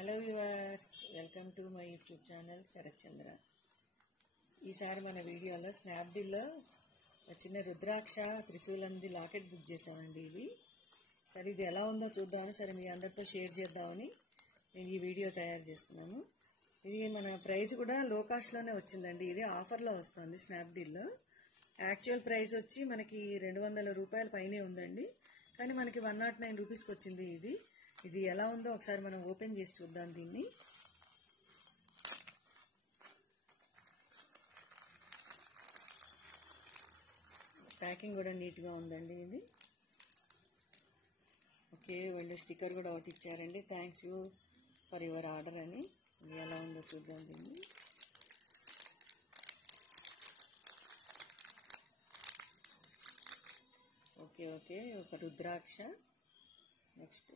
Hello viewers, welcome to my YouTube channel Sharath Chandra. ఈసారి మన వీడియోలో స్నాప్డీల్లో చిన్న రుద్రాక్ష త్రిశూలంది లాకెట్ బుక్ చేసామండి. ఇది ఎలా ఉందో చూద్దామని మీ అందరితో షేర్ చేద్దామని నేను ఈ వీడియో తయారు చేస్తున్నాను. ఇది మన ప్రైస్ కూడా లో కాస్ట్లోనే వచ్చిందండి. ఇది ఆఫర్లో వస్తుంది స్నాప్డీల్లో. యాక్చువల్ ప్రైస్ వచ్చి మనకి 200 రూపాయల పైనే ఉందండి, కానీ మనకి 109 రూపీస్కి వచ్చింది. ఇది ఎలా ఉందో ఒకసారి మనం ఓపెన్ చేసి చూద్దాం. దీన్ని ప్యాకింగ్ కూడా నీట్గా ఉందండి. ఇది ఓకే, వాళ్ళు స్టిక్కర్ కూడా ఒకటి ఇచ్చారండి, thanks you for your order అని. ఇది ఎలా ఉందో చూద్దాం. దీన్ని ఓకే ఒక రుద్రాక్ష, నెక్స్ట్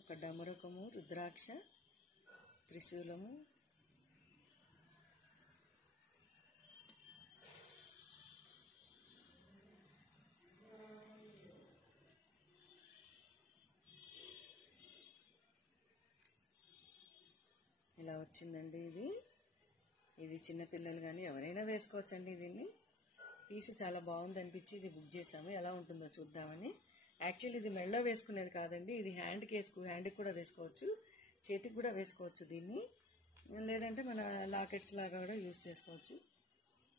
ఒక డమరుకము, రుద్రాక్ష, త్రిశూలము, ఇలా వచ్చిందండి. ఇది చిన్నపిల్లలు కానీ ఎవరైనా వేసుకోవచ్చండి. దీన్ని పీస్ చాలా బాగుంది అనిపించి ఇది బుక్ చేసాము. ఎలా ఉంటుందో చూద్దామని. యాక్చువల్లీ ఇది మెడలో వేసుకునేది కాదండి, ఇది హ్యాండ్కి కూడా వేసుకోవచ్చు, చేతికి కూడా వేసుకోవచ్చు దీన్ని, లేదంటే మన లాకెట్స్ లాగా కూడా యూజ్ చేసుకోవచ్చు.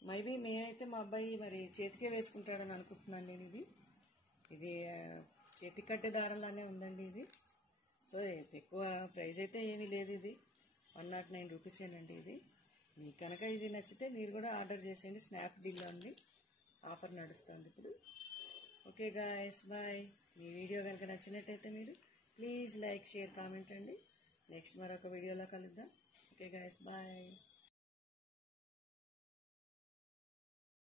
మేమైతే మా అబ్బాయి మరి చేతికే వేసుకుంటాడని అనుకుంటున్నాను నేను. ఇది చేతికి కట్టే దారంలానే ఉందండి. సో ఎక్కువ ప్రైస్ అయితే ఏమీ లేదు. ఇది 109 రూపీసేనండి. మీకు కనుక ఇది నచ్చితే మీరు కూడా ఆర్డర్ చేసేయండి. స్నాప్డీల్లో ఉంది, ఆఫర్ నడుస్తుంది ఇప్పుడు. Okay guys, bye. మీ వీడియో కనుక నచ్చినట్టయితే మీరు ప్లీజ్ లైక్, షేర్, కామెంట్ అండి. నెక్స్ట్ మరొక వీడియోలో కలుద్దాం. Okay guys, bye.